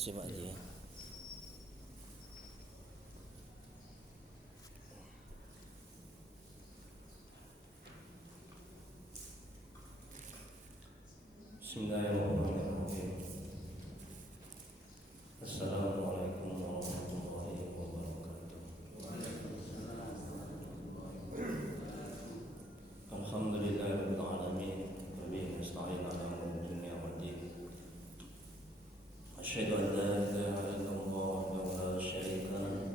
Masih Pak Haji ya. Bismillahirrahmanirrahim. Assalamualaikum warahmatullahi wabarakatuh. Alhamdulillahirabbil alamin wa bihi nasta'in 'ala umuri dunya waddin. Asyhadu an la ilaha illallah wa la syarika lahu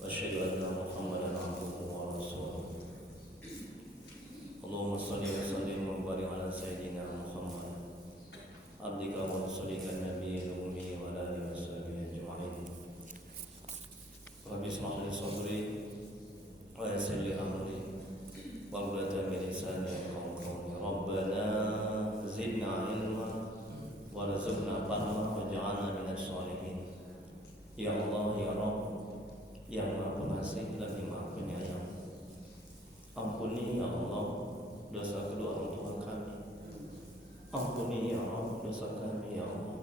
wa asyhadu anna Muhammadan 'abduhu wa rasuluh. Allahumma shalli wa sallim wa barik 'ala sayyidina Muhammad abdika wa rasulika nabiyil ummi wa ala alihi washabihi ajma'in. Rabbi shrah li sadri wa yassir li amri wahlul 'uqdatam min lisani yafqahu qawli. Rabbana zidna ilma warzuqna fahma waj'alna minasy shalihin. Ya Allah ya Rabb yang Maha Pengasih lagi Maha Penyayang, ampuni ya Allah dosa kedua orang tua kami. Ampuni ya Allah dosa kami ya Allah.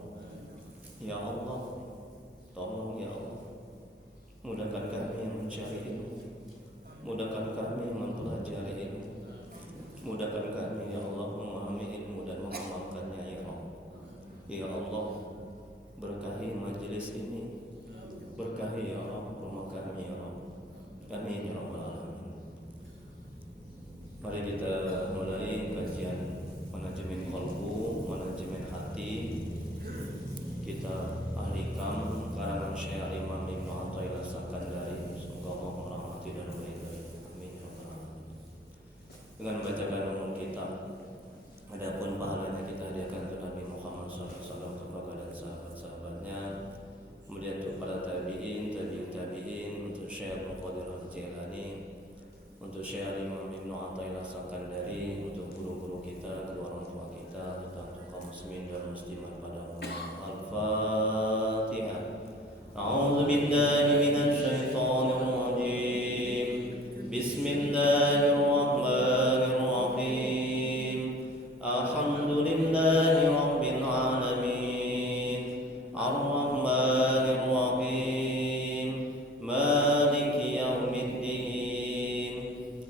Ya Allah, tolong ya Allah, mudahkan kami yang mencari ilmu, mudahkan kami yang mempelajari ilmu, mudahkan kami ya Allah memahami ilmu dan mengamalkannya ya Allah. Ya Allah, berkahi majelis ini, berkahi ya Allah rumah kami ya Allah. Amin ya rabbal alamin. Mari kita mulai kajian manajemen qalbu, manajemen hati. Kita ahlikam karangan Syekh Imam Ibnu Athaillah Sakandari, semoga Allah merahmati dan meridai. Amin ya rabbal alamin. Dengan membacakan umum kitab, adapun pahalanya kita hadiahkan untuk Nabi Muhammad SAW, keluarga dan sahabat-sahabatnya, kemudian untuk para tabi'in, tabi'ut tabi'in, untuk Syekh Al-Qadir Al-Jilani, untuk Syekh Imam Ibnu Athaillah Sakandari, untuk guru-guru kita, kedua orang tua kita, serta untuk kaum muslimin dan muslimat pada umumnya. Al-Fatihah. A'udzu billahi minasy syaithanir rajim. Bismillahirrahmanirrahim. Alhamdulillahi rabbil alamin. Ar-Rahmanir Rahim. Maliki yaumiddin.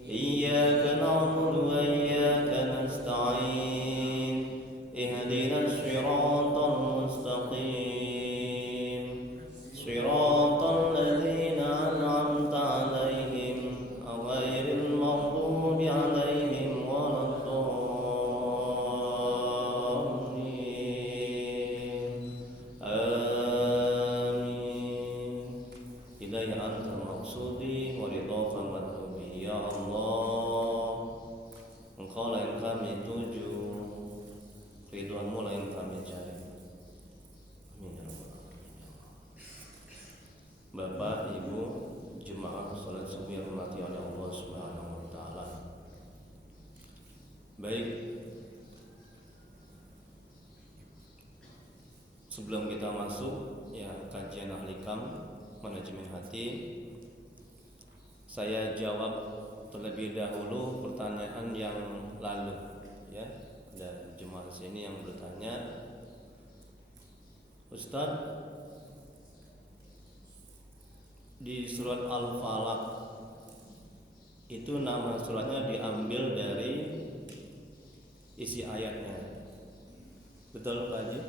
Iyyaka na'budu wa iyyaka nasta'in. Ihdinas siratal mustaqim. Siratal ladzina an'amta 'alaihim ghairil maghdubi 'alaihim waladdallin. Amin. Hidayah anta maqsudi wa ridha matlubi. Ya Allah, Engkau lah yang kami tuju, ridwanmu lah yang kami cari. Amin ya rabbal alamin. Bapak, Ibu, jemaah salat subuh yang dirahmati oleh Allah Subhanahu wa taala. Baik, sebelum kita masuk ya kajian ahlikam manajemen hati, saya jawab terlebih dahulu pertanyaan yang lalu ya. Ada jemaah sini yang bertanya, Ustaz, di surat Al-Falaq itu nama suratnya diambil dari isi ayatnya. Betul Pak Haji?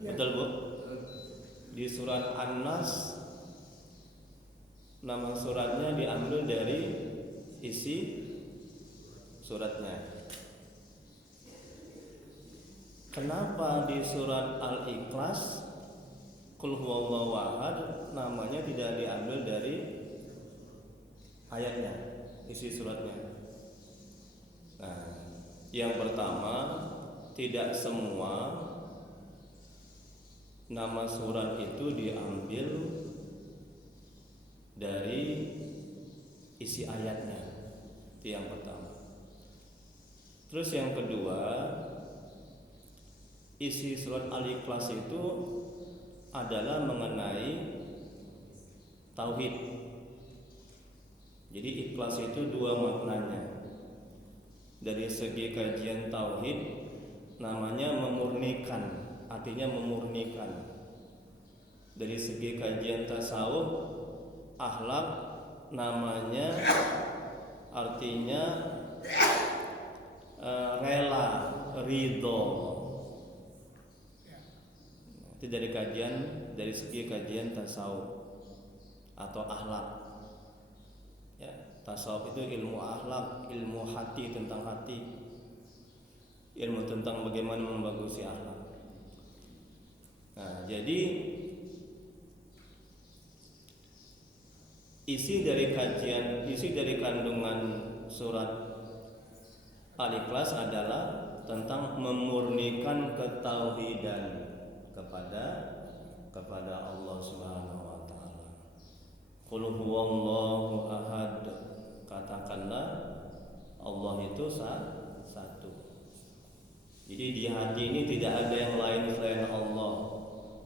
Ya. Betul Bu? Di surat An-Nas nama suratnya diambil dari isi suratnya. Kenapa di surat Al-Ikhlas Qul huwallahu ahad namanya tidak diambil dari ayatnya, isi suratnya? Nah, yang pertama, tidak semua nama surat itu diambil dari isi ayatnya. Itu yang pertama. Terus yang kedua, isi surat Al-Ikhlas itu adalah mengenai tauhid. Jadi ikhlas itu dua maknanya. Dari segi kajian tauhid namanya memurnikan, artinya memurnikan. Dari segi kajian tasawuf, akhlak namanya artinya rela, ridho. Itu dari segi kajian tasawuf atau akhlak. Ya, tasawuf itu ilmu akhlak, ilmu hati, tentang hati, ilmu tentang bagaimana membagusi akhlak. Nah, jadi isi dari kandungan surat Al-Ikhlas adalah tentang memurnikan ketauhidan kepada Allah Subhanahu wa taala. Qul huwallahu ahad. Katakanlah Allah itu satu. Jadi di hati ini tidak ada yang lain selain Allah.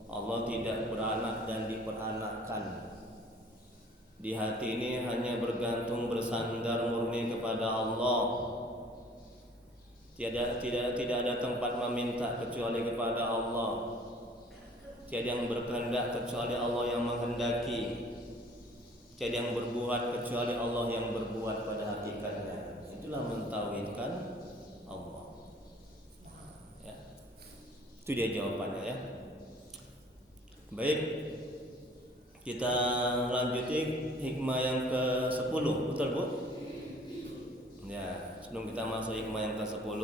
Allah tidak beranak dan diperanakkan. Di hati ini hanya bergantung, bersandar murni kepada Allah. Tidak ada tempat meminta kecuali kepada Allah. Tiada yang berkehendak kecuali Allah yang menghendaki. Tiada yang berbuat kecuali Allah yang berbuat pada hakikatnya. Itulah mentauhidkan Allah. Ya. Itu dia jawabannya ya. Baik. Kita lanjuti hikmah yang ke-10, betul Bu? Ya, sebelum kita masuk hikmah yang ke-10,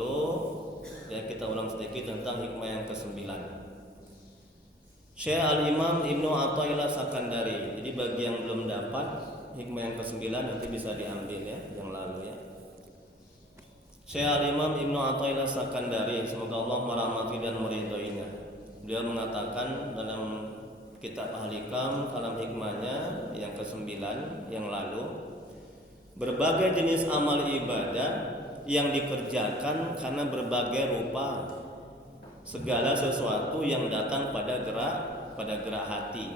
ya kita ulang sedikit tentang hikmah yang ke-9. Syekh Al-Imam Ibnu Athaillah Sakandari. Jadi bagi yang belum dapat hikmah yang ke-9 nanti bisa diambil ya, yang lalu ya. Syekh Al-Imam Ibnu Athaillah Sakandari, semoga Allah merahmati dan meridhoinya. Beliau mengatakan dalam kitab Al-Hikam kalam hikmahnya yang ke-9 yang lalu, berbagai jenis amal ibadah yang dikerjakan karena berbagai rupa, segala sesuatu yang datang pada gerak hati.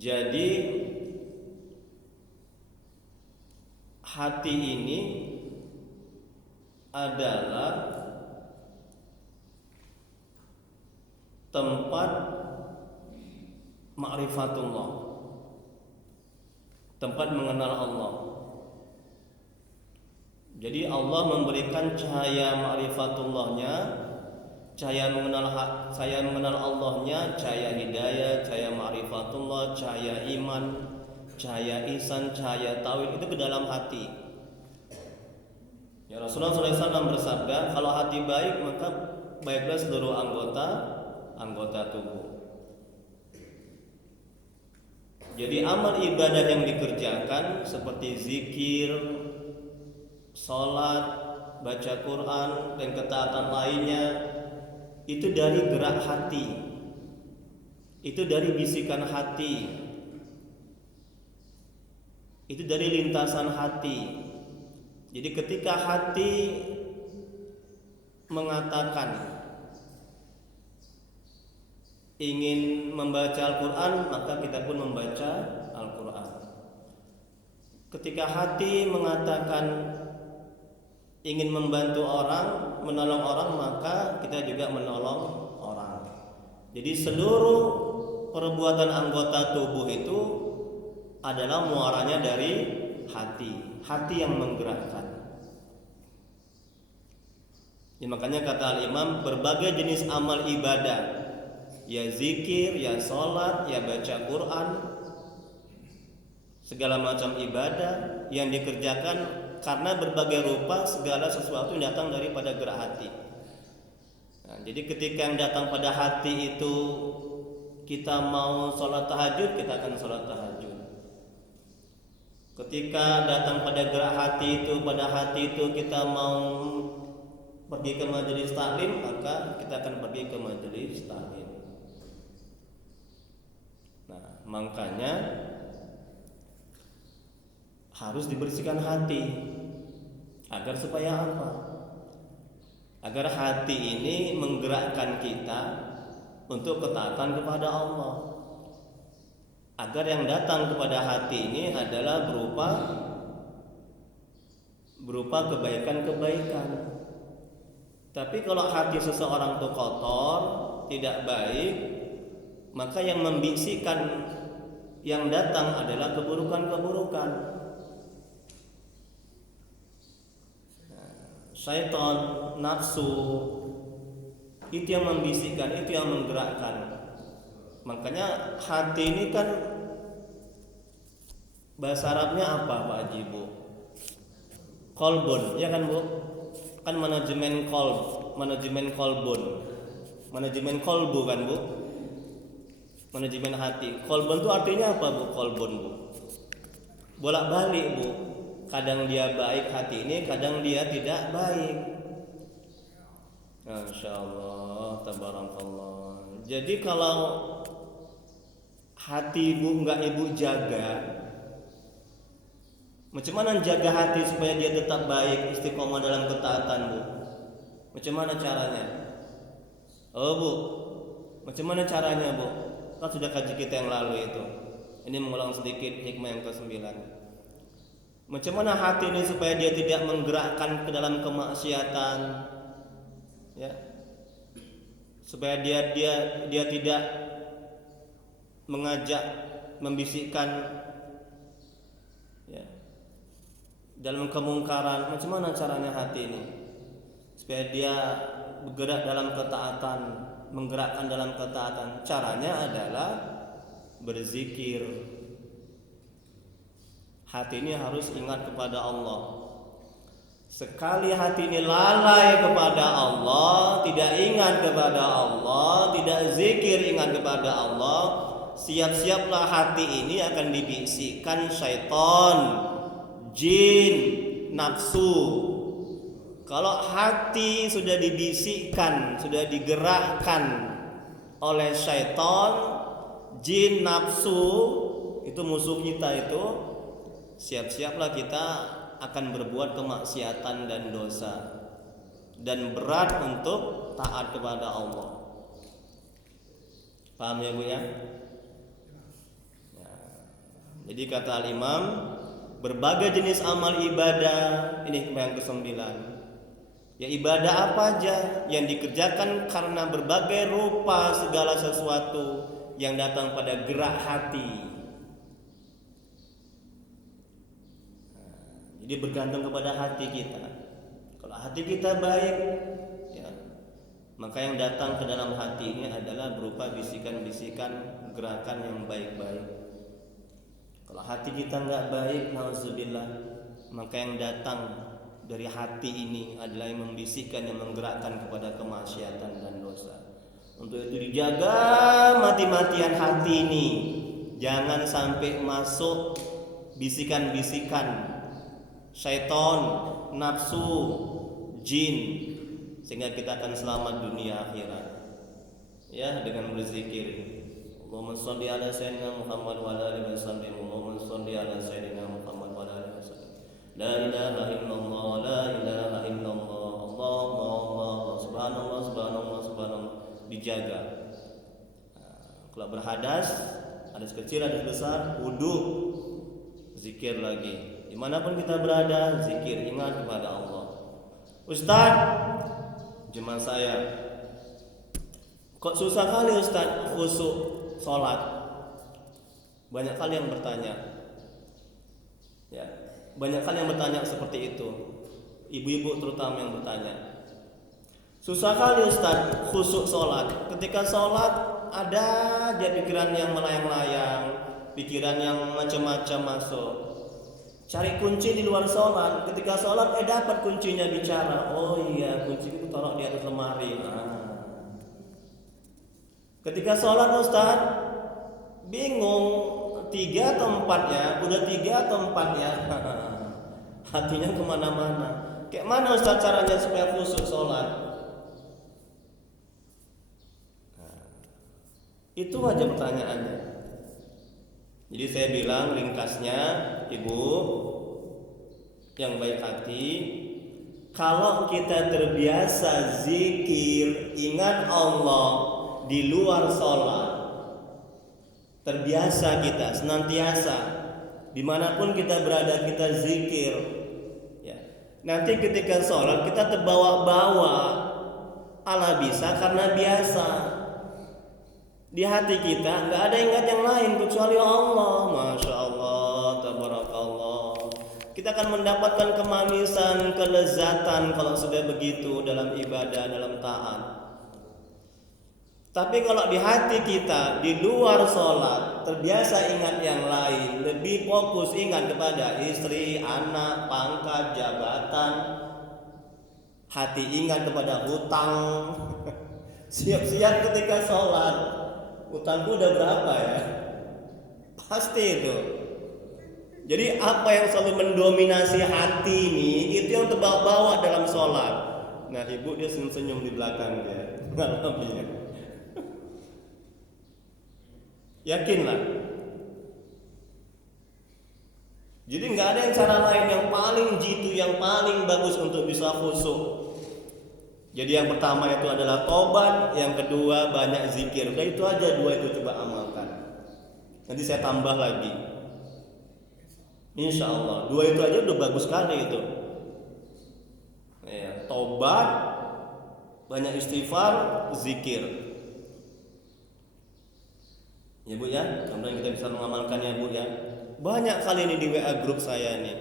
Jadi hati ini adalah tempat ma'rifatullah, tempat mengenal Allah. Jadi Allah memberikan cahaya ma'rifatullahnya, cahaya mengenal Allahnya, cahaya hidayah, cahaya ma'rifatullah, cahaya iman, cahaya ihsan, cahaya tauhid itu ke dalam hati. Ya, Rasulullah SAW bersabda, kalau hati baik maka baiklah seluruh anggota tubuh. Jadi amal ibadah yang dikerjakan seperti zikir, sholat, baca Quran dan ketaatan lainnya itu dari gerak hati, itu dari bisikan hati, itu dari lintasan hati. Jadi ketika hati mengatakan ingin membaca Al-Quran, maka kita pun membaca Al-Quran. Ketika hati mengatakan ingin membantu orang, menolong orang, maka kita juga menolong orang. Jadi seluruh perbuatan anggota tubuh itu adalah muaranya dari hati yang menggerakkan. Ya, makanya kata Al-Imam, berbagai jenis amal ibadah, ya zikir, ya sholat, ya baca Quran, segala macam ibadah yang dikerjakan karena berbagai rupa, segala sesuatu yang datang daripada gerak hati. Nah, jadi ketika yang datang pada hati itu kita mau sholat tahajud, kita akan sholat tahajud. Ketika datang pada gerak hati itu, pada hati itu kita mau pergi ke majelis taklim, maka kita akan pergi ke majelis taklim. Nah, makanya harus dibersihkan hati agar supaya apa? Agar hati ini menggerakkan kita untuk ketaatan kepada Allah. Agar yang datang kepada hati ini adalah berupa kebaikan-kebaikan. Tapi kalau hati seseorang itu kotor, tidak baik, maka yang membisikkan yang datang adalah keburukan-keburukan. Syaitan, nafsu, itu yang membisikkan, itu yang menggerakkan. Makanya hati ini kan bahasa Arabnya apa Pak Haji, Bu? Kolbun, ya kan Bu? Kan manajemen kolbun, manajemen kolbu kan Bu? Manajemen hati. Kolbun itu artinya apa Bu? Kolbun Bu? Bolak-balik Bu. Kadang dia baik hati ini, kadang dia tidak baik. Masya Allah, tabarakallah. Jadi kalau hati ibu enggak ibu jaga, macam mana jaga hati supaya dia tetap baik, istiqomah dalam ketaatan Bu? Macam mana caranya? Oh Bu, macam mana caranya Bu? Kan sudah kaji kita yang lalu itu. Ini mengulang sedikit hikmah yang ke-9. Macam mana hati ini supaya dia tidak menggerakkan ke dalam kemaksiatan, ya, supaya dia tidak mengajak, membisikkan, ya, dalam kemungkaran. Macam mana caranya hati ini supaya dia bergerak dalam ketaatan, menggerakkan dalam ketaatan? Caranya adalah berzikir. Hati ini harus ingat kepada Allah. Sekali hati ini lalai kepada Allah, tidak ingat kepada Allah, tidak zikir ingat kepada Allah, siap-siaplah hati ini akan dibisikkan syaitan, jin, nafsu. Kalau hati sudah dibisikkan, sudah digerakkan oleh syaitan, jin, nafsu, itu musuh kita itu, siap-siaplah kita akan berbuat kemaksiatan dan dosa, dan berat untuk taat kepada Allah. Paham ya Bu ya? Jadi kata Al-Imam, berbagai jenis amal ibadah, ini yang ke-9. Ya, ibadah apa aja yang dikerjakan karena berbagai rupa segala sesuatu yang datang pada gerak hati. Jadi bergantung kepada hati kita. Kalau hati kita baik, ya, maka yang datang ke dalam hati ini adalah berupa bisikan-bisikan gerakan yang baik-baik. Kalau hati kita enggak baik, nauzubillah, maka yang datang dari hati ini adalah yang membisikkan, yang menggerakkan kepada kemaksiatan dan dosa. Untuk itu dijaga mati-matian hati ini, jangan sampai masuk bisikan-bisikan syaitan, nafsu, jin, sehingga kita akan selamat dunia akhirat. Ya, dengan berzikir. Allahumma shalli ala sayyidina Muhammad wa ala alihi wasallam. Allahumma shalli ala sayyidina Muhammad wa ala alihi wasallam. La ilaha illallah, la ilaha illallah. Allah, subhanallah, subhanallah, subhanallah. Dijaga. Kalau berhadas, hadas kecil, hadas besar, wudu, zikir lagi. Dimanapun kita berada, zikir, ingat kepada Allah. Ustaz, jemaah saya, kok susah kali Ustaz khusyuk sholat? Banyak kali yang bertanya, ya, banyak kali yang bertanya seperti itu. Ibu-ibu terutama yang bertanya, susah kali Ustaz khusyuk sholat. Ketika sholat ada aja pikiran yang melayang-layang, pikiran yang macam-macam masuk. Cari kunci di luar sholat. Ketika sholat dapat kuncinya, bicara, oh iya kunci itu taruh di atas lemari. Ketika sholat Ustaz bingung 3 atau 4 ya, udah 3 atau 4 ya, hatinya kemana-mana. Kayak mana Ustaz caranya supaya khusyuk sholat? Itu aja pertanyaannya. Jadi saya bilang ringkasnya, ibu yang baik hati, kalau kita terbiasa zikir, ingat Allah di luar sholat, terbiasa kita senantiasa dimanapun kita berada kita zikir, ya, nanti ketika sholat kita terbawa-bawa, ala bisa karena biasa. Di hati kita nggak ada ingat yang lain kecuali Allah. Masya Allah, tabarakallah. Kita akan mendapatkan kemanisan, kelezatan kalau sudah begitu dalam ibadah, dalam taat. Tapi kalau di hati kita, di luar sholat, terbiasa ingat yang lain, lebih fokus ingat kepada istri, anak, pangkat, jabatan, hati ingat kepada hutang, siap-siap ketika sholat, hutangku udah berapa ya? Pasti itu. Jadi apa yang selalu mendominasi hati ini, itu yang terbawa dalam sholat. Nah ibu dia senyum-senyum di belakang dia, ngalaminnya. Yakinlah. Jadi nggak ada yang cara lain yang paling jitu, yang paling bagus untuk bisa khusyuk. Jadi yang pertama itu adalah tobat, yang kedua banyak zikir. Udah itu aja, dua itu coba amalkan. Nanti saya tambah lagi. Insya Allah, dua itu aja udah bagus sekali itu. Ya, tobat, banyak istighfar, zikir. Ya Bu ya, kemudian kita bisa mengamalkannya Bu ya. Banyak kali ini di WA grup saya nih.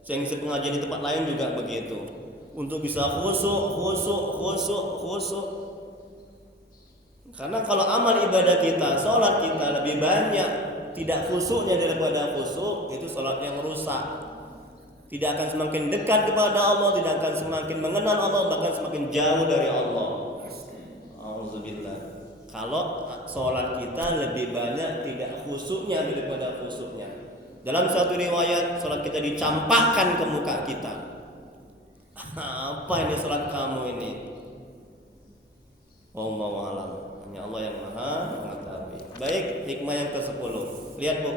Saya ngisi pengajian di tempat lain juga begitu. Untuk bisa khusyuk. Karena kalau amal ibadah kita, sholat kita lebih banyak tidak khusyuknya daripada khusyuk, itu sholat yang rusak. Tidak akan semakin dekat kepada Allah, tidak akan semakin mengenal Allah, bahkan semakin jauh dari Allah. Auzubillah. Kalau sholat kita lebih banyak tidak khusyuknya daripada khusyuknya. Dalam satu riwayat, sholat kita dicampakkan ke muka kita. Apa ini sholat kamu ini? Wallahu a'lam. Hanya Allah yang maha mengetahui. Baik, hikmah yang ke-10. Lihat Bu.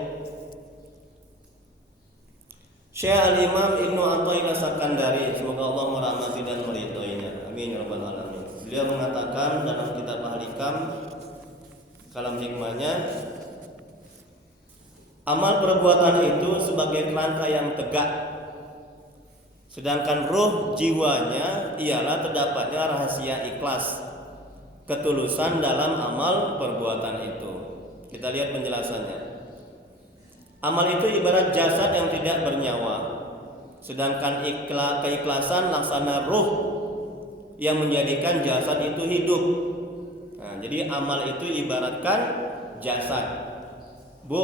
Syekh Al-Imam Ibnu Athaillah Sakandari, semoga Allah merahmati dan meridhoinya. Amin ya rabbal alamin. Beliau mengatakan dalam kitab Al-Hikam, kalam hikmahnya, amal perbuatan itu sebagai kerangka yang tegak, sedangkan ruh jiwanya ialah terdapatnya rahasia ikhlas, ketulusan dalam amal perbuatan itu. Kita lihat penjelasannya. Amal itu ibarat jasad yang tidak bernyawa, sedangkan keikhlasan laksana ruh yang menjadikan jasad itu hidup. Nah, jadi amal itu ibaratkan jasad. Bu,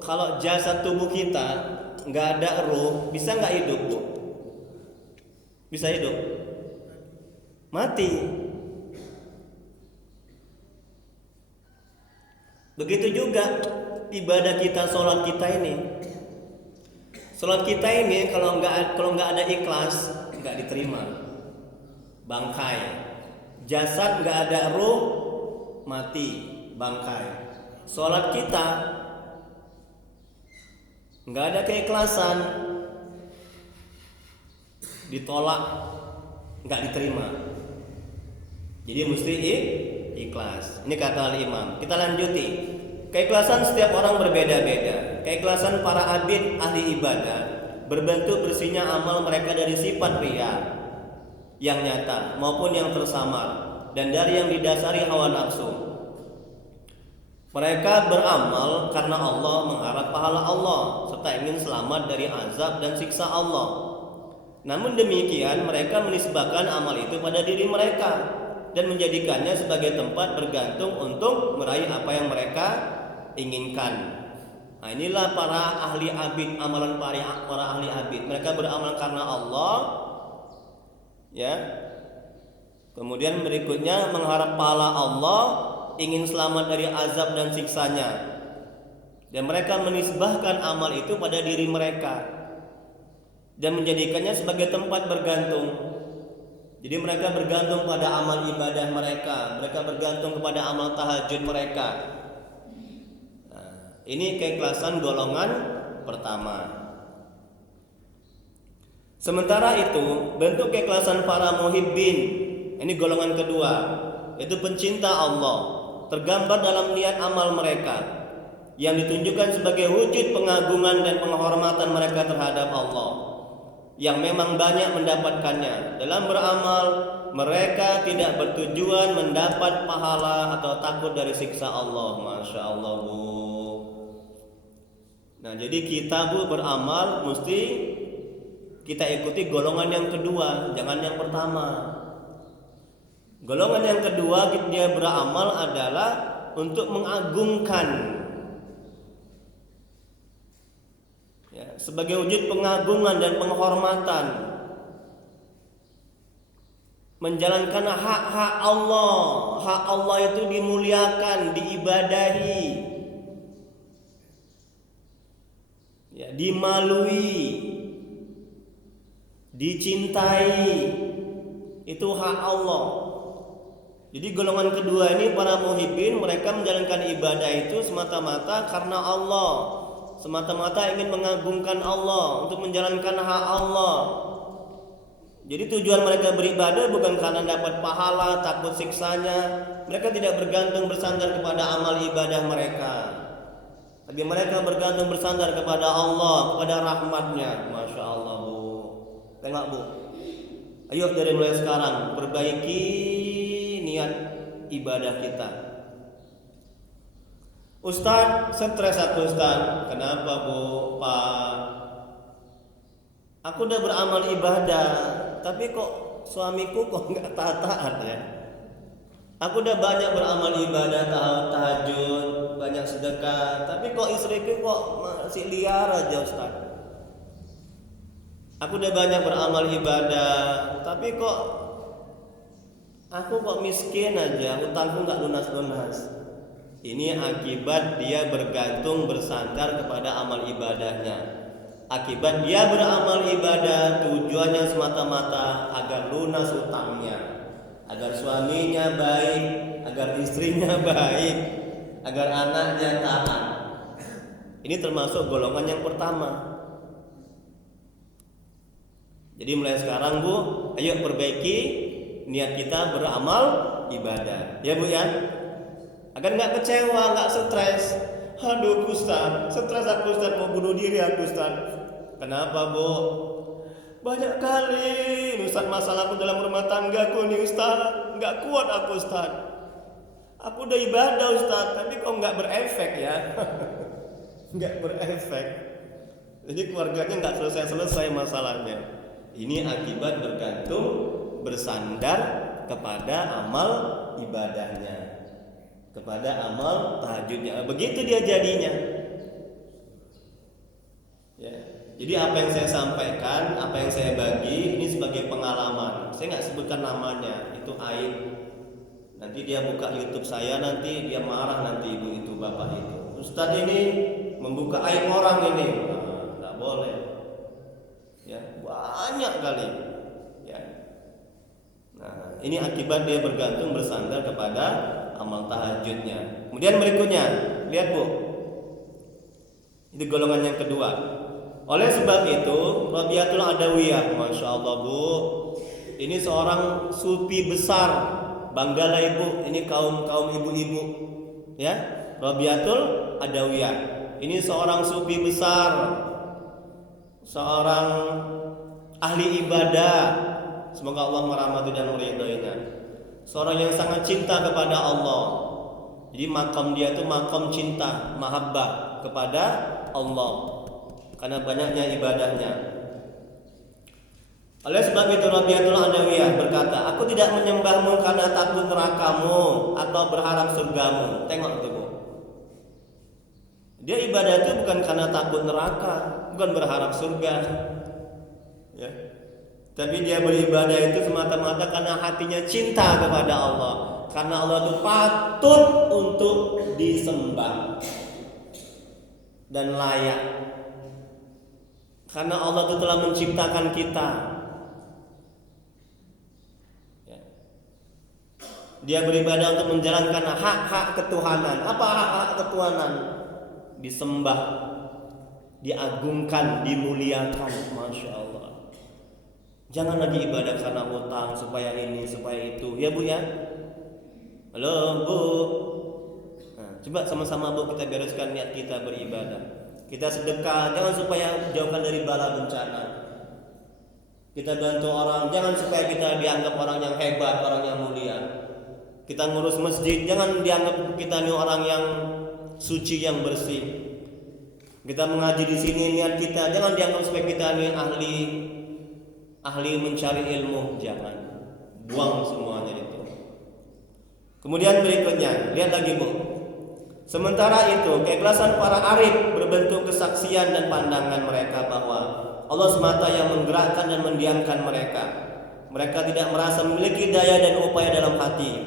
kalau jasad tubuh kita nggak ada ruh, bisa nggak hidup Bu? Bisa hidup? Mati. Begitu juga ibadah kita, sholat kita ini. Sholat kita ini kalau nggak ada ikhlas nggak diterima, bangkai. Jasad nggak ada ruh, mati, bangkai. Sholat kita nggak ada keikhlasan, ditolak, nggak diterima. Jadi mesti ikhlas. Ini kata Al-Imam. Kita lanjuti. Keikhlasan setiap orang berbeda-beda. Keikhlasan para abid ahli ibadah berbentuk bersihnya amal mereka dari sifat riya yang nyata maupun yang tersamar, dan dari yang didasari hawa nafsu. Mereka beramal karena Allah, mengharap pahala Allah, serta ingin selamat dari azab dan siksa Allah. Namun demikian mereka menisbahkan amal itu pada diri mereka dan menjadikannya sebagai tempat bergantung untuk meraih apa yang mereka inginkan. Nah, inilah para ahli abid, amalan para ahli abid. Mereka beramal karena Allah, ya. Kemudian berikutnya mengharap pahala Allah, ingin selamat dari azab dan siksanya. Dan mereka menisbahkan amal itu pada diri mereka dan menjadikannya sebagai tempat bergantung. Jadi mereka bergantung pada amal ibadah mereka, mereka bergantung kepada amal tahajud mereka. Nah, ini keikhlasan golongan pertama. Sementara itu, bentuk keikhlasan para muhibbin, ini golongan kedua, yaitu pencinta Allah, tergambar dalam niat amal mereka yang ditunjukkan sebagai wujud pengagungan dan penghormatan mereka terhadap Allah, yang memang banyak mendapatkannya dalam beramal mereka tidak bertujuan mendapat pahala atau takut dari siksa Allah. Masya Allah, Bu. Nah, jadi kita, Bu, beramal mesti kita ikuti golongan yang kedua, jangan yang pertama. Golongan yang kedua dia beramal adalah untuk mengagungkan, ya, sebagai wujud pengagungan dan penghormatan, menjalankan hak-hak Allah. Hak Allah itu dimuliakan, diibadahi, ya, dimalui, dicintai. Itu hak Allah. Jadi golongan kedua ini para muhibbin, mereka menjalankan ibadah itu semata-mata karena Allah, semata-mata ingin mengagungkan Allah, untuk menjalankan hak Allah. Jadi tujuan mereka beribadah bukan karena dapat pahala, takut siksanya. Mereka tidak bergantung bersandar kepada amal ibadah mereka, tapi mereka bergantung bersandar kepada Allah, kepada rahmatnya. Masya Allah, Bu. Tengok, Bu. Ayo dari mulai sekarang perbaiki niat ibadah kita. Ustaz, stres aku, Ustaz. Kenapa, Bu? Pak, aku udah beramal ibadah, tapi kok suamiku kok nggak taat ya? Aku udah banyak beramal ibadah, tahajud, banyak sedekah, tapi kok istriku kok masih liar aja, Ustaz. Aku udah banyak beramal ibadah, tapi kok aku kok miskin aja, utangku nggak lunas-lunas. Ini akibat dia bergantung bersandar kepada amal ibadahnya. Akibat dia beramal ibadah tujuannya semata-mata agar lunas utangnya, agar suaminya baik, agar istrinya baik, agar anaknya taat. Ini termasuk golongan yang pertama. Jadi mulai sekarang, Bu, ayo perbaiki niat kita beramal ibadah, ya, Bu, ya. Agar nggak kecewa, nggak stres. Aduh, Ustaz, stres aku, Ustaz, mau bunuh diri aku, Ustaz. Kenapa, Bu? Banyak kali, Ustaz, masalahku dalam rumah tanggaku nih, Ustaz. Nggak kuat aku, Ustaz. Aku udah ibadah, Ustaz, tapi kok nggak berefek ya? Nggak berefek. Jadi keluarganya nggak selesai-selesai masalahnya. Ini akibat bergantung bersandar kepada amal ibadahnya, kepada amal tahajudnya. Begitu dia jadinya. Ya. Jadi apa yang saya sampaikan, apa yang saya bagi ini sebagai pengalaman. Saya nggak sebutkan namanya, itu aib. Nanti dia buka YouTube saya, nanti dia marah, nanti ibu itu, bapak itu. Ustaz ini membuka aib orang ini, nggak boleh. Ya, banyak kali. Ya. Nah, ini akibat dia bergantung bersandar kepada amal tahajudnya. Kemudian berikutnya, lihat, Bu. Itu golongan yang kedua. Oleh sebab itu, Rabiatul Adawiyah, Masya Allah, Bu, ini seorang sufi besar. Banggalah Ibu, ini kaum ibu-ibu, ya. Rabiatul Adawiyah, ini seorang sufi besar, seorang ahli ibadah. Semoga Allah merahmati dan meridhoinya. Seorang yang sangat cinta kepada Allah. Jadi makam dia itu makam cinta, mahabbah kepada Allah, karena banyaknya ibadahnya. Oleh sebab itu Rabiatul Adawiyah berkata, aku tidak menyembahmu karena takut nerakamu atau berharap surgamu. Tengok itu, Bu. Dia ibadah itu bukan karena takut neraka, bukan berharap surga, ya. Tapi dia beribadah itu semata-mata karena hatinya cinta kepada Allah, karena Allah itu patut untuk disembah dan layak, karena Allah itu telah menciptakan kita. Dia beribadah untuk menjalankan hak-hak ketuhanan. Apa hak-hak ketuhanan? Disembah, diagungkan, dimuliakan. Masya Allah. Jangan lagi ibadah karena utang, supaya ini, supaya itu. Ya, Bu, ya. Halo, Bu. Nah, coba sama-sama, Bu, kita bereskan niat kita beribadah. Kita sedekah, jangan supaya jauhkan dari bala bencana. Kita bantu orang, jangan supaya kita dianggap orang yang hebat, orang yang mulia. Kita ngurus masjid, jangan dianggap kita ini orang yang suci, yang bersih. Kita mengaji di sini, niat kita jangan dianggap supaya kita ini ahli mencari ilmu, jangan. Buang semuanya itu. Kemudian berikutnya, lihat lagi Bu. Sementara itu, keikhlasan para arif berbentuk kesaksian dan pandangan mereka bahwa Allah semata yang menggerakkan dan mendiamkan mereka. Mereka tidak merasa memiliki daya dan upaya dalam hati.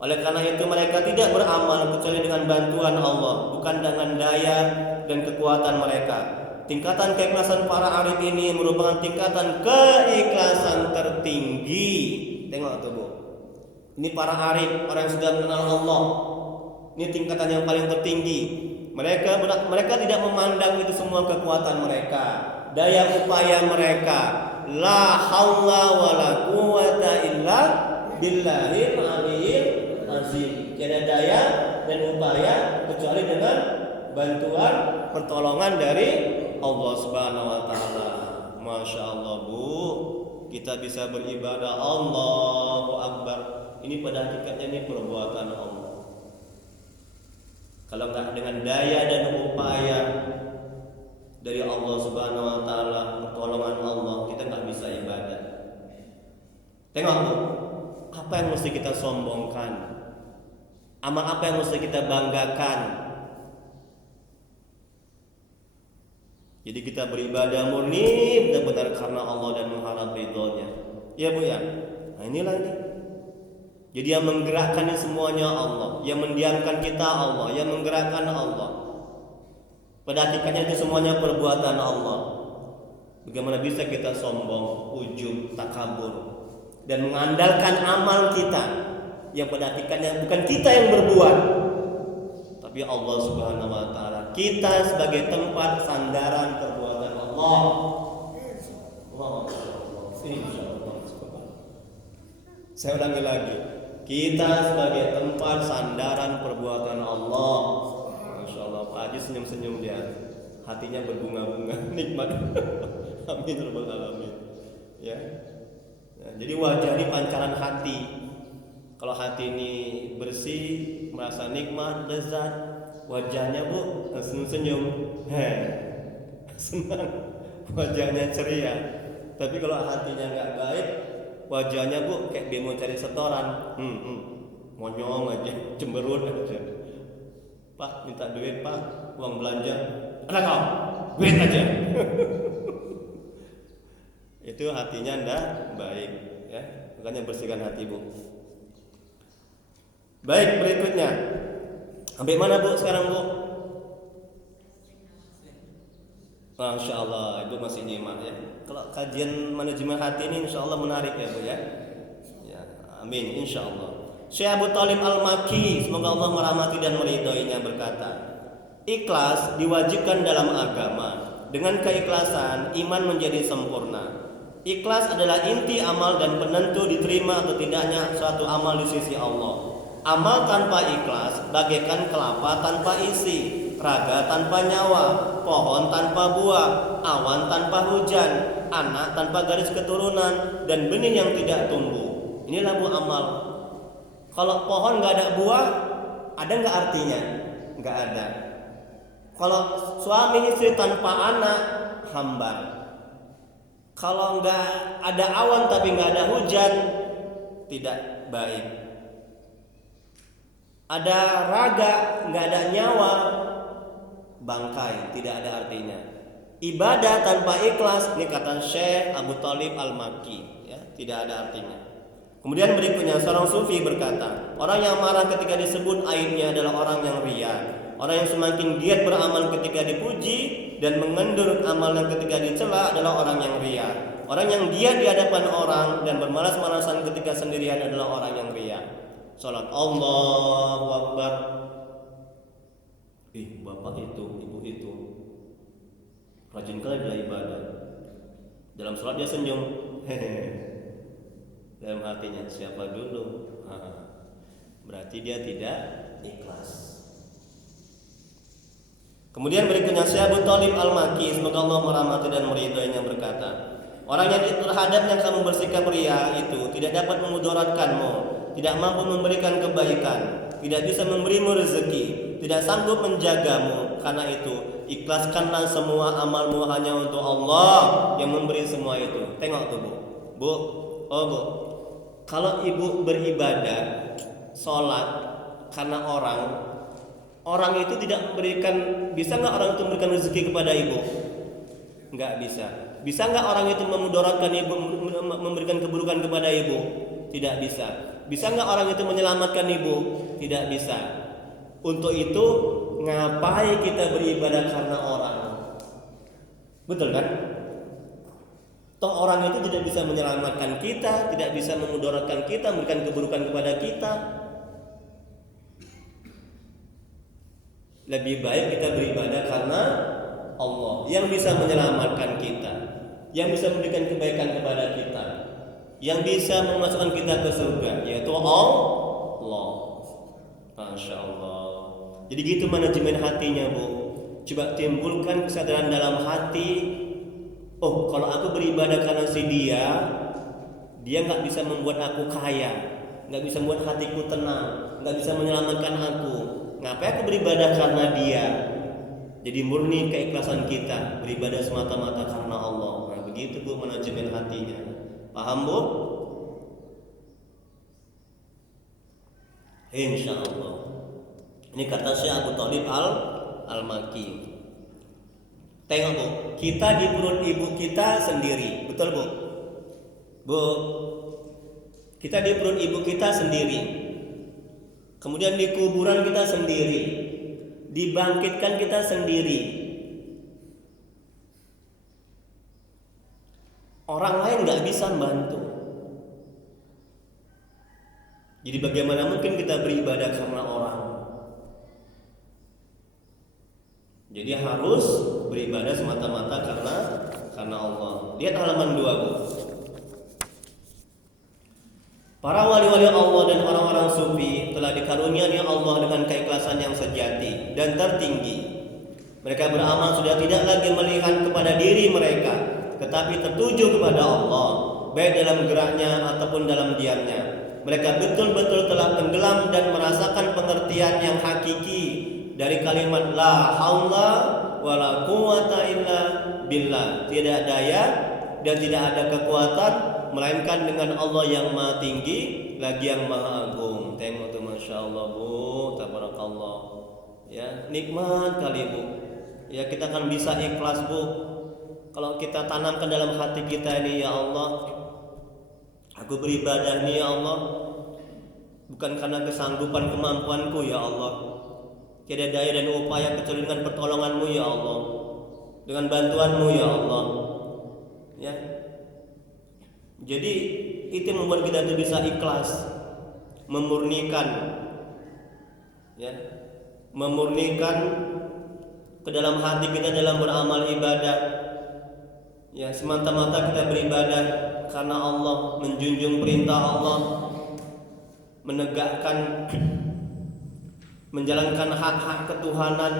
Oleh karena itu mereka tidak beramal kecuali dengan bantuan Allah, bukan dengan daya dan kekuatan mereka. Tingkatan keikhlasan para arif ini merupakan tingkatan keikhlasan tertinggi. Tengok tuh Bu. Ini para arif, orang yang sudah mengenal Allah. Ini tingkatan yang paling tertinggi. Mereka tidak memandang itu semua kekuatan mereka, daya upaya mereka. La haula wala quwata illa billahil aliyyil azim. Tiada daya dan upaya kecuali dengan bantuan pertolongan dari Allah Subhanahu wa taala. Masya Allah Bu, kita bisa beribadah, Allahu Akbar. Ini pada hakikatnya ini perbuatan Allah. Kalau enggak dengan daya dan upaya dari Allah Subhanahu wa taala, pertolongan Allah, kita enggak bisa ibadah. Tengok Bu, apa yang mesti kita sombongkan? Amal apa yang mesti kita banggakan? Jadi kita beribadah murni benar-benar karena Allah dan mengharap ridhonya. Ya Bu ya. Nah inilah ini. Jadi yang menggerakkan ini semuanya Allah, yang mendiamkan kita Allah, yang menggerakkan Allah. Pada hakikatnya itu semuanya perbuatan Allah. Bagaimana bisa kita sombong, ujub, takabur dan mengandalkan amal kita yang pada hakikatnya bukan kita yang berbuat, tapi Allah Subhanahu wa taala. Kita sebagai tempat sandaran perbuatan Allah. Saya ulangi lagi. Kita sebagai tempat sandaran perbuatan Allah. Masya Allah, Pak Haji senyum-senyum dia, hatinya berbunga-bunga, nikmat. Amin rabbal alamin. Ya. Nah, jadi wajah ini pancaran hati. Kalau hati ini bersih, merasa nikmat, lezat, wajahnya Bu senyum-senyum, senang, wajahnya ceria. Tapi kalau hatinya nggak baik, wajahnya Bu kayak dia mau cari setoran, monyong aja, cemberut aja. Pak minta duit Pak, uang belanja, ada kau, duit aja. Itu hatinya ndak baik, ya. Makanya bersihkan hati Bu. Baik, berikutnya. Sampai mana Bu sekarang Bu? Masya Allah, Ibu masih nyimak ya. Kalau kajian manajemen hati ini insya Allah menarik ya Bu ya. Ya, amin insya Allah. Syekh Abu Thalib Al-Makki, semoga Allah merahmati dan meridhoinya, berkata, ikhlas diwajibkan dalam agama. Dengan keikhlasan iman menjadi sempurna. Ikhlas adalah inti amal dan penentu diterima atau tidaknya suatu amal di sisi Allah. Amal tanpa ikhlas bagaikan kelapa tanpa isi, raga tanpa nyawa, pohon tanpa buah, awan tanpa hujan, anak tanpa garis keturunan, dan benih yang tidak tumbuh. Inilah Bu amal. Kalau pohon nggak ada buah, ada nggak artinya? Nggak ada. Kalau suami istri tanpa anak, hambar. Kalau nggak ada awan tapi nggak ada hujan, tidak baik. Ada raga, nggak ada nyawa, bangkai, tidak ada artinya. Ibadah tanpa ikhlas, ini kata Syekh Abu Thalib Al-Makki, ya, tidak ada artinya. Kemudian berikutnya seorang sufi berkata, orang yang marah ketika disebut aibnya adalah orang yang riya. Orang yang semakin giat beramal ketika dipuji dan mengendur amalnya ketika dicela adalah orang yang riya. Orang yang giat di hadapan orang dan bermalas-malasan ketika sendirian adalah orang yang riya. Salat Allahu Akbar. Bapak itu, ibu itu rajin kali dalam ibadah. Dalam salat dia senyum. Dalam hatinya siapa dulu? Berarti dia tidak ikhlas. Kemudian berikutnya Syekh Abu Thalib Al-Makki, semoga Allah merahmati dan meridhoinya, berkata, Orang yang terhadap yang kamu bersikap ria itu tidak dapat memudaratkanmu, tidak mampu memberikan kebaikan, tidak bisa memberimu rezeki, tidak sanggup menjagamu. Karena itu, ikhlaskanlah semua amalmu hanya untuk Allah yang memberi semua itu. Tengok tuh, Bu. Bu, oh Bu. Kalau ibu beribadah, sholat karena orang itu tidak memberikan, bisa nggak orang itu memberikan rezeki kepada ibu? Nggak bisa. Bisa nggak orang itu memudaratkan ibu, memberikan keburukan kepada ibu? Tidak bisa. Bisa nggak orang itu menyelamatkan ibu? Tidak bisa. Untuk itu ngapain kita beribadah karena orang? Betul kan? Toh orang itu tidak bisa menyelamatkan kita, tidak bisa memudaratkan kita, memberikan keburukan kepada kita. Lebih baik kita beribadah karena Allah yang bisa menyelamatkan kita, yang bisa memberikan kebaikan kepada kita, yang bisa memasukkan kita ke surga, yaitu Allah. Masya Allah. Jadi gitu manajemen hatinya, Bu. Coba timbulkan kesadaran dalam hati. Oh, kalau aku beribadah karena si dia nggak bisa membuat aku kaya, nggak bisa membuat hatiku tenang, nggak bisa menyelamatkan aku. Ngapain aku beribadah karena dia? Jadi murni keikhlasan kita, beribadah semata-mata karena Allah. Nah, begitu Bu manajemen hatinya. Paham, Bu? Insya Allah. Ini kata Syekh Abu Thalib Al-Makki. Tengok, Bu, kita di perut ibu kita sendiri, betul, Bu? Bu, kita di perut ibu kita sendiri. Kemudian di kuburan kita sendiri, dibangkitkan kita sendiri. Orang lain nggak bisa bantu. Jadi bagaimana mungkin kita beribadah karena orang? Jadi harus beribadah semata-mata karena Allah. Lihat halaman 2, Bu. Para wali-wali Allah dan orang-orang sufi telah dikaruniai Allah dengan keikhlasan yang sejati dan tertinggi. Mereka beramal sudah tidak lagi melihat kepada diri mereka, tetapi tertuju kepada Allah, baik dalam geraknya ataupun dalam diamnya. Mereka betul-betul telah tenggelam dan merasakan pengertian yang hakiki dari kalimat la haula wala quwata illa billah. Tidak daya dan tidak ada kekuatan melainkan dengan Allah yang maha tinggi lagi yang maha agung. Tengok tuh, Masya Allah, Bu, tabarakallah. Ya, nikmat kali, Bu. Ya, kita akan bisa ikhlas, Bu, kalau kita tanamkan dalam hati kita ini, ya Allah, aku beribadah nih ya Allah bukan karena kesanggupan kemampuanku ya Allah, tiada daya dan upaya kecuali dengan pertolonganmu ya Allah, dengan bantuanmu ya Allah. Ya, jadi itu membuat kita tuh bisa ikhlas, memurnikan, ya, memurnikan ke dalam hati kita dalam beramal ibadah. Ya, semata-mata kita beribadah karena Allah, menjunjung perintah Allah, menegakkan, menjalankan hak-hak ketuhanan,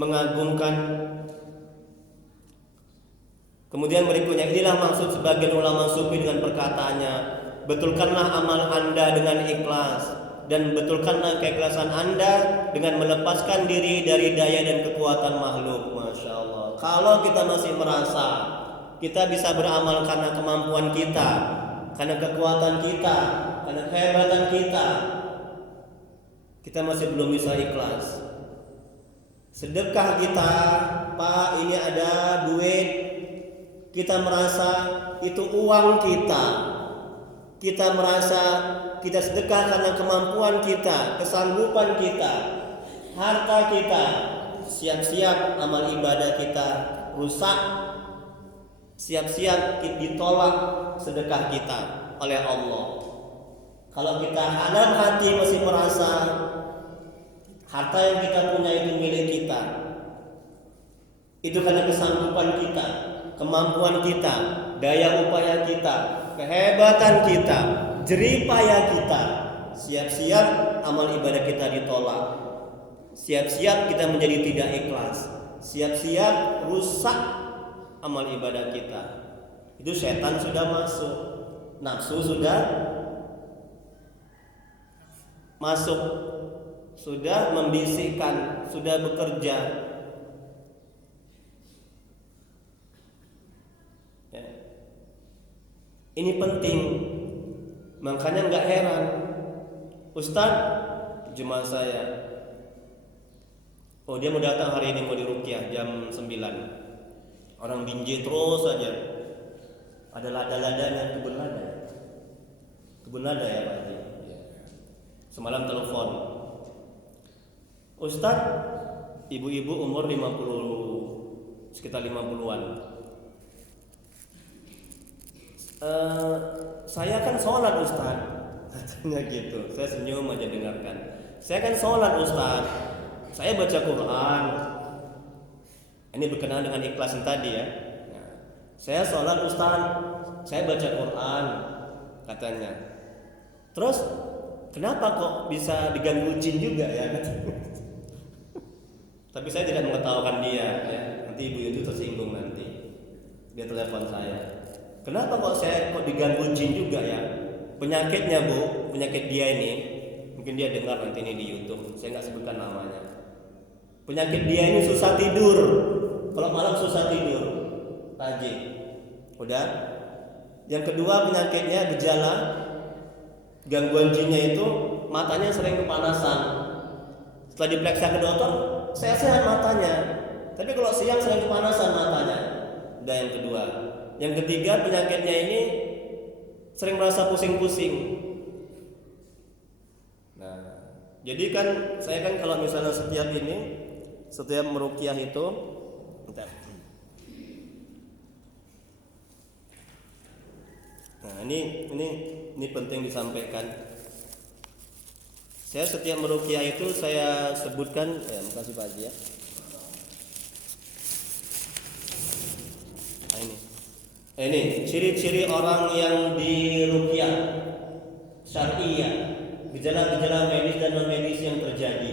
mengagungkan. Kemudian berikutnya, inilah maksud sebagian ulama sufi dengan perkataannya, betulkanlah amal Anda dengan ikhlas, dan betulkanlah keikhlasan Anda dengan melepaskan diri dari daya dan kekuatan makhluk. Masya Allah. Kalau kita masih merasa kita bisa beramal karena kemampuan kita, karena kekuatan kita, karena kehebatan kita masih belum bisa ikhlas. Sedekah kita, Pak, ini ada duit, kita merasa itu uang kita. Kita merasa kita sedekah karena kemampuan kita, kesanggupan kita, harta kita. Siap-siap amal ibadah kita rusak, siap-siap ditolak sedekah kita oleh Allah. Kalau kita dalam hati masih merasa harta yang kita punya itu milik kita, itu karena kesanggupan kita, kemampuan kita, daya upaya kita, kehebatan kita, jeripaya kita, siap-siap amal ibadah kita ditolak. Siap-siap kita menjadi tidak ikhlas, siap-siap rusak amal ibadah kita. Itu setan sudah masuk, nafsu sudah masuk, sudah membisikkan, sudah bekerja. Ya. Ini penting, makanya nggak heran, Ustadz, jemaah saya, oh dia mau datang hari ini, mau diruqyah jam 9. Orang binje terus saja. Ada lada-ladanya, kebun lada ya Pak Haji. Semalam telepon, Ustadz, ibu-ibu umur 50, sekitar 50-an. Saya kan sholat Ustadz, katanya gitu. Saya senyum aja dengarkan. Saya kan sholat Ustadz, saya baca Quran. Ini berkenaan dengan ikhlas yang tadi ya. Nah, saya sholat Ustadz, saya baca Quran, katanya. Terus kenapa kok bisa diganggu jin juga ya? Tapi saya tidak mengetahukan dia ya. Nanti ibu itu tersinggung nanti. Dia telepon saya. Kenapa kok saya diganggu jin juga ya? Penyakitnya Bu, penyakit dia ini, mungkin dia dengar nanti ini di YouTube. Saya nggak sebutkan namanya. Penyakit dia ini susah tidur. Kalau malam susah tidur. Haji. Udah. Yang kedua penyakitnya gejala gangguan jinnya itu matanya sering kepanasan. Setelah diperiksa ke dokter, sehat-sehat matanya. Tapi kalau siang sering kepanasan matanya. Udah yang kedua. Yang ketiga penyakitnya ini sering merasa pusing-pusing. Nah, jadi kan saya kan kalau misalnya setiap meruqyah itu, nah ini penting disampaikan. Saya setiap meruqyah itu saya sebutkan, ya makasih Pak Haji ya. Nah, ini ciri-ciri orang yang diruqyah syar'iyah, gejala-gejala medis dan non medis yang terjadi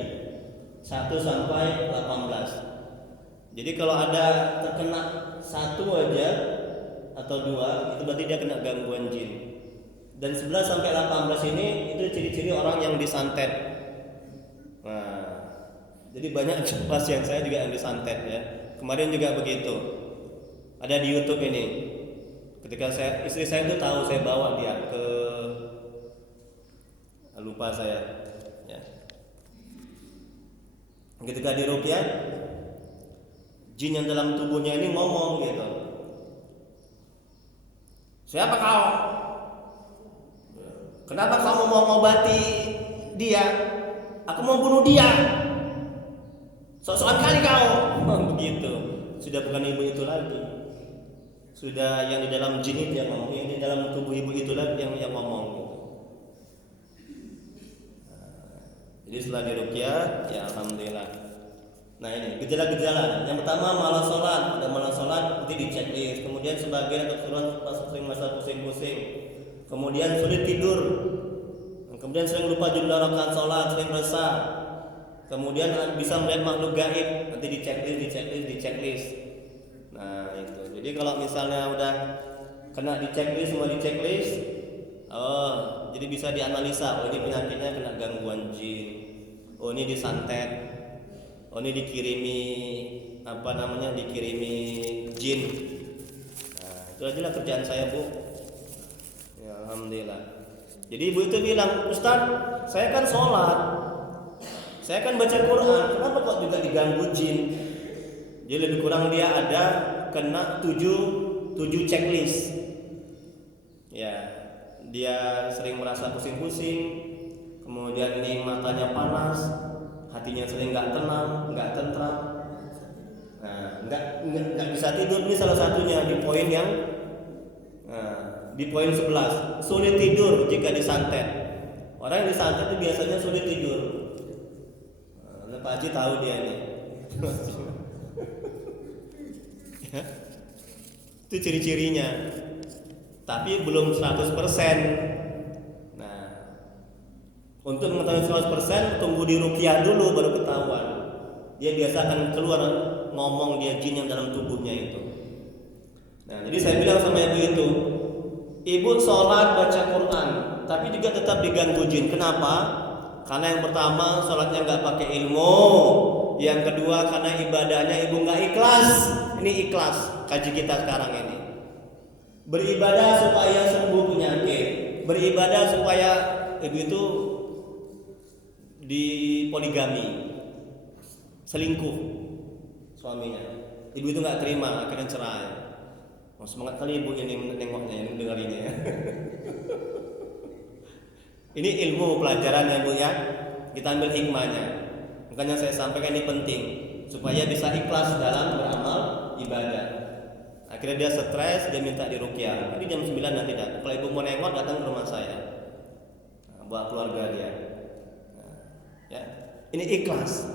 1 sampai 18. Jadi kalau ada terkena 1 aja atau 2, itu berarti dia kena gangguan jin. Dan 11 sampai 18 ini itu ciri-ciri orang yang disantet. Nah, jadi banyak pasien saya juga yang disantet ya. Kemarin juga begitu. Ada di YouTube ini. Ketika istri saya itu tahu, saya bawa dia ke, lupa saya ya. Ketika diruqyah, jin yang dalam tubuhnya ini ngomong gitu. Siapa kau? Kenapa kamu mau mengobati dia? Aku mau bunuh dia. Sok-sokan kali kau. Begitu. Sudah bukan ibu itu lagi. Sudah yang di dalam jin itu yang ngomong, yang di dalam tubuh ibu itu lagi yang ngomong. Jadi setelah diruqyah, ya alhamdulillah. Nah ini gejala-gejala. Yang pertama malas sholat, ada malas sholat nanti dicek. Kemudian sebagian atau keseluruhan sering masa pusing-pusing. Kemudian sulit tidur. Kemudian sering lupa jumlah rakaat sholat, sering resah. Kemudian bisa melihat makhluk gaib, nanti diceklis. Nah itu. Jadi kalau misalnya udah kena diceklis, semua diceklis, jadi bisa dianalisa. Oh ini penyakitnya kena gangguan jin. Oh ini disantet. Oh ini dikirimi dikirimi jin. Nah itu aja lah kerjaan saya Bu. Ya alhamdulillah. Jadi ibu itu bilang, Ustaz, saya kan sholat, saya kan baca Quran, kenapa kok juga diganggu jin? Jadi lebih kurang dia ada kena 7 checklist. Ya, dia sering merasa pusing-pusing, kemudian ini matanya panas, hatinya sering nggak tenang, nggak tentram, nah, nggak bisa tidur. Ini salah satunya di poin yang di poin 11, sulit tidur jika disantet. Orang yang disantet itu biasanya sulit tidur. Nah, Pak Haji tahu dia ini. Itu ciri-cirinya. Tapi belum 100%. Nah, untuk mengetahui 100%, tunggu diruqyah dulu baru ketahuan. Dia biasa akan keluar ngomong dia jin yang dalam tubuhnya itu. Nah, jadi saya bilang sama ibu itu, ibu sholat baca Quran, tapi juga tetap diganggu jin. Kenapa? Karena yang pertama sholatnya nggak pakai ilmu, yang kedua karena ibadahnya ibu nggak ikhlas. Ini ikhlas kaji kita sekarang ini. Beribadah supaya sembuh penyakit, beribadah supaya ibu itu dipoligami, selingkuh suaminya. Ibu itu nggak terima, akhirnya cerai. Oh, semangat kali ibu ini menengoknya, ini mendengarinya ya. Ini ilmu pelajaran ya bu ya. Kita ambil hikmahnya. Makanya saya sampaikan ini penting supaya bisa ikhlas dalam beramal ibadah. Akhirnya dia stres, dia minta diruqyah. Jadi jam 9 nanti datang. Kalau ibu mau nengok datang ke rumah saya. Nah, buat keluarga dia. Nah, ya. Ini ikhlas.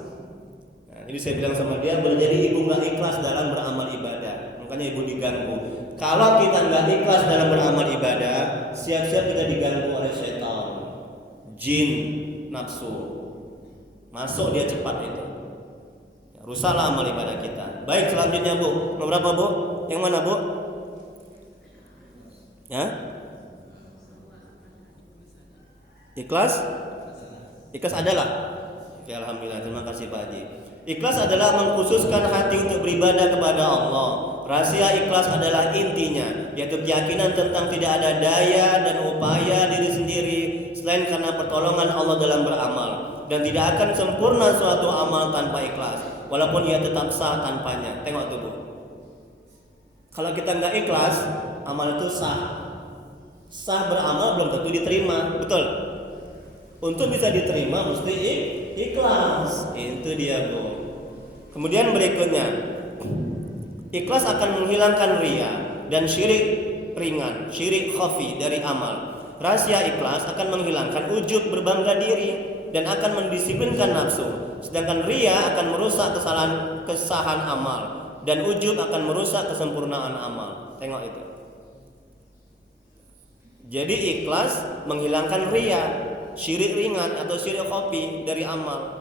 Nah, jadi saya bilang sama dia, jadi ibu nggak ikhlas dalam beramal ibadah. Makanya ibu diganggu. Kalau kita nggak ikhlas dalam beramal ibadah, siap-siap kita diganggu oleh setan, jin, nafsu. Masuk dia cepat itu. Rusaklah amal ibadah kita. Baik, selanjutnya bu, nomor berapa bu? Yang mana bu? Ya? Ikhlas? Ikhlas adalah. Oke, alhamdulillah, terima kasih Pak Haji. Ikhlas adalah mengkhususkan hati untuk beribadah kepada Allah. Rahasia ikhlas adalah intinya, yaitu keyakinan tentang tidak ada daya dan upaya diri sendiri selain karena pertolongan Allah dalam beramal, dan tidak akan sempurna suatu amal tanpa ikhlas, walaupun ia tetap sah tanpanya. Tengok tuh bu. Kalau kita nggak ikhlas, amal itu sah. Sah beramal belum tentu diterima, betul? Untuk bisa diterima mesti ikhlas. Itu dia bu. Kemudian berikutnya, ikhlas akan menghilangkan riya dan syirik ringan, syirik khafi dari amal. Rahasia ikhlas akan menghilangkan ujub berbangga diri dan akan mendisiplinkan nafsu. Sedangkan riya akan merusak kesahan amal, dan ujub akan merusak kesempurnaan amal. Tengok itu. Jadi ikhlas menghilangkan riya, syirik ringan atau syirik khafi dari amal.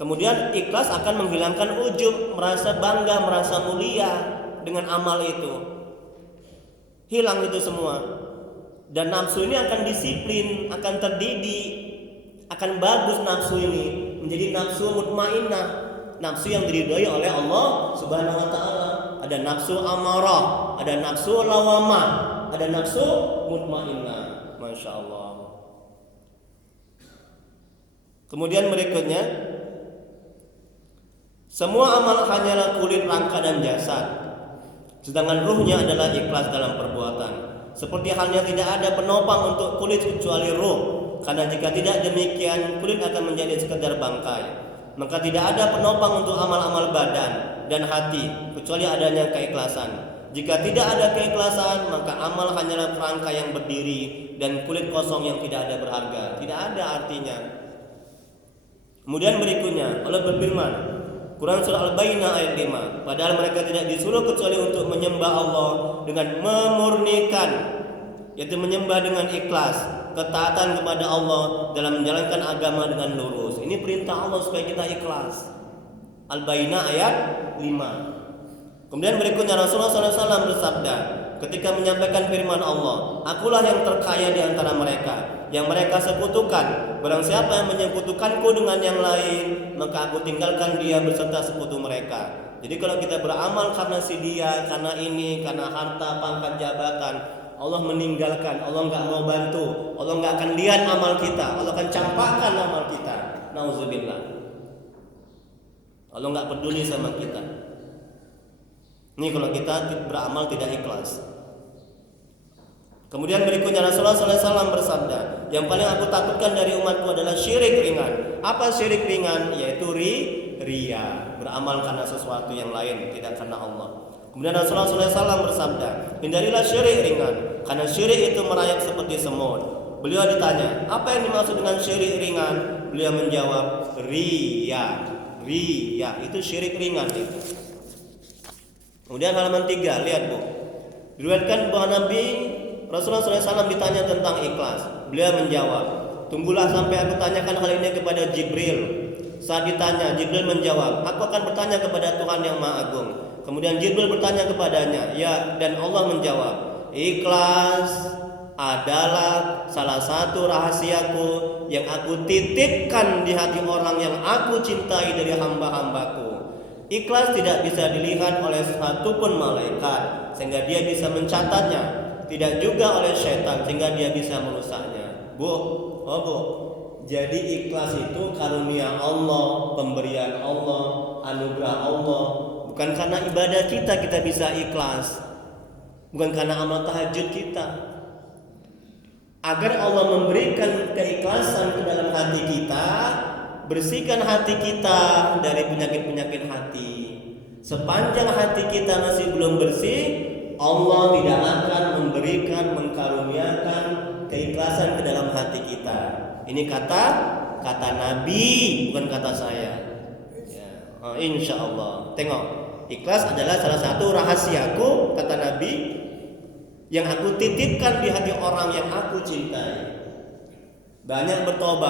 Kemudian ikhlas akan menghilangkan ujub, merasa bangga, merasa mulia dengan amal itu. Hilang itu semua. Dan nafsu ini akan disiplin, akan terdidik, akan bagus nafsu ini menjadi nafsu mutmainnah, nafsu yang diridhoi oleh Allah Subhanahu wa taala. Ada nafsu amarah, ada nafsu lawamah, ada nafsu mutmainnah. Masya Allah. Kemudian berikutnya, semua amal hanyalah kulit, rangka dan jasad, sedangkan ruhnya adalah ikhlas dalam perbuatan. Seperti halnya tidak ada penopang untuk kulit kecuali ruh, karena jika tidak demikian kulit akan menjadi sekedar bangkai. Maka tidak ada penopang untuk amal-amal badan dan hati kecuali adanya keikhlasan. Jika tidak ada keikhlasan, maka amal hanyalah kerangka yang berdiri dan kulit kosong yang tidak ada berharga. Tidak ada artinya. Kemudian berikutnya Allah berfirman, Quran surah Al-Baqarah ayat 5, padahal mereka tidak disuruh kecuali untuk menyembah Allah dengan memurnikan, yaitu menyembah dengan ikhlas, ketaatan kepada Allah dalam menjalankan agama dengan lurus. Ini perintah Allah supaya kita ikhlas. Al-Baqarah ayat 5. Kemudian berikutnya Rasulullah SAW bersabda ketika menyampaikan firman Allah, akulah yang terkaya di antara mereka yang mereka sekutukan. Barang siapa yang menyekutukanku dengan yang lain, maka aku tinggalkan dia beserta sekutu mereka. Jadi kalau kita beramal karena si dia, karena ini, karena harta, pangkat, jabatan, Allah meninggalkan, Allah nggak mau bantu, Allah nggak akan lihat amal kita, Allah akan campakkan amal kita. Nauzubillah. Allah nggak peduli sama kita. Ini kalau kita beramal tidak ikhlas. Kemudian berikutnya Rasulullah SAW bersabda, yang paling aku takutkan dari umatku adalah syirik ringan. Apa syirik ringan? Yaitu riya, beramal karena sesuatu yang lain, tidak karena Allah. Kemudian Rasulullah SAW bersabda, hindarilah syirik ringan, karena syirik itu merayap seperti semut. Beliau ditanya, apa yang dimaksud dengan syirik ringan? Beliau menjawab, riya, itu syirik ringan itu. Kemudian halaman 3, lihat bu, diriwayatkan bahwa Nabi Rasulullah SAW ditanya tentang ikhlas. Beliau menjawab, tunggulah sampai aku tanyakan hal ini kepada Jibril. Saat ditanya, Jibril menjawab, aku akan bertanya kepada Tuhan yang Maha Agung. Kemudian Jibril bertanya kepadanya, ya, dan Allah menjawab, ikhlas adalah salah satu rahasiaku yang aku titipkan di hati orang yang aku cintai dari hamba-hambaku. Ikhlas tidak bisa dilihat oleh satupun malaikat sehingga dia bisa mencatatnya, tidak juga oleh setan sehingga dia bisa merusaknya. Bu, jadi ikhlas itu karunia Allah, pemberian Allah, anugerah Allah. Bukan karena ibadah kita bisa ikhlas, bukan karena amal tahajud kita. Agar Allah memberikan keikhlasan ke dalam hati kita, bersihkan hati kita dari penyakit-penyakit hati. Sepanjang hati kita masih belum bersih, Allah tidak akan memberikan, mengkaruniakan keikhlasan ke dalam hati kita. Ini kata Nabi, bukan kata saya. Insya Allah. Tengok, ikhlas adalah salah satu rahasiaku, kata Nabi, yang aku titipkan di hati orang yang aku cintai. Banyak bertobat.